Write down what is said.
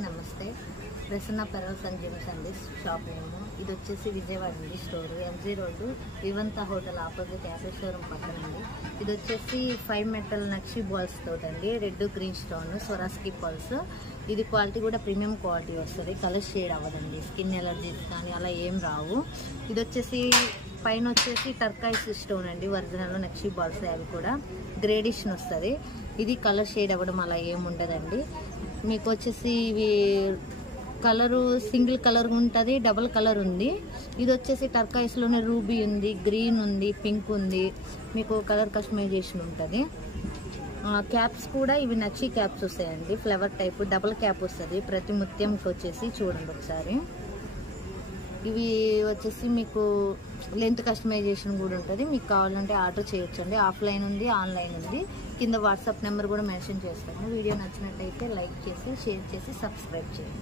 నమస్తే. Prasanna pearls and gyms అండి shop name. ఇది వచ్చేసి విజయవాడ అండి store, MG road Vivanta hotel opposite Apple showroom పక్కన అండి. ఇది వచ్చేసి 5 మెటల్ నక్షి బాల్స్ తోటి అండి, రెడ్ గ్రీన్ స్టోన్ స్వరాస్కి పల్స్. ఇది క్వాలిటీ కూడా ప్రీమియం క్వాలిటీ వస్తుంది, కలర్ షేడ్ అవ్వదండి, స్కిన్ ఎలర్జీస్ కానీ అలా ఏం రావు. ఇది వచ్చేసి పైన వచ్చేసి టర్కాయిస్ స్టోన్ అండి, ఒరిజినల్ నక్షి బాల్స్, అవి కూడా గ్రేడిషన్ వస్తుంది. ఇది కలర్ షేడ్ అవ్వడం అలా ఏముండదండి. మీకు వచ్చేసి ఇవి కలరు సింగిల్ కలర్ ఉంటుంది, డబుల్ కలర్ ఉంది. ఇది వచ్చేసి టర్కాయిస్లోనే రూబీ ఉంది, గ్రీన్ ఉంది, పింక్ ఉంది, మీకు కలర్ కస్టమైజేషన్ ఉంటుంది. క్యాప్స్ కూడా ఇవి నక్షి క్యాప్స్ వస్తాయండి, ఫ్లవర్ టైప్ డబుల్ క్యాప్ వస్తుంది ప్రతి ముత్యంకి వచ్చేసి. చూడండి ఒకసారి, ఇవి వచ్చేసి మీకు లెంత్ కస్టమైజేషన్ కూడా ఉంటుంది. మీకు కావాలంటే ఆర్డర్ చేయొచ్చండి, ఆఫ్లైన్ ఉంది, ఆన్లైన్ ఉంది. కింద వాట్సాప్ నెంబర్ కూడా మెన్షన్ చేస్తాను. వీడియో నచ్చినట్టయితే లైక్ చేసి, షేర్ చేసి, సబ్స్క్రైబ్ చేయండి.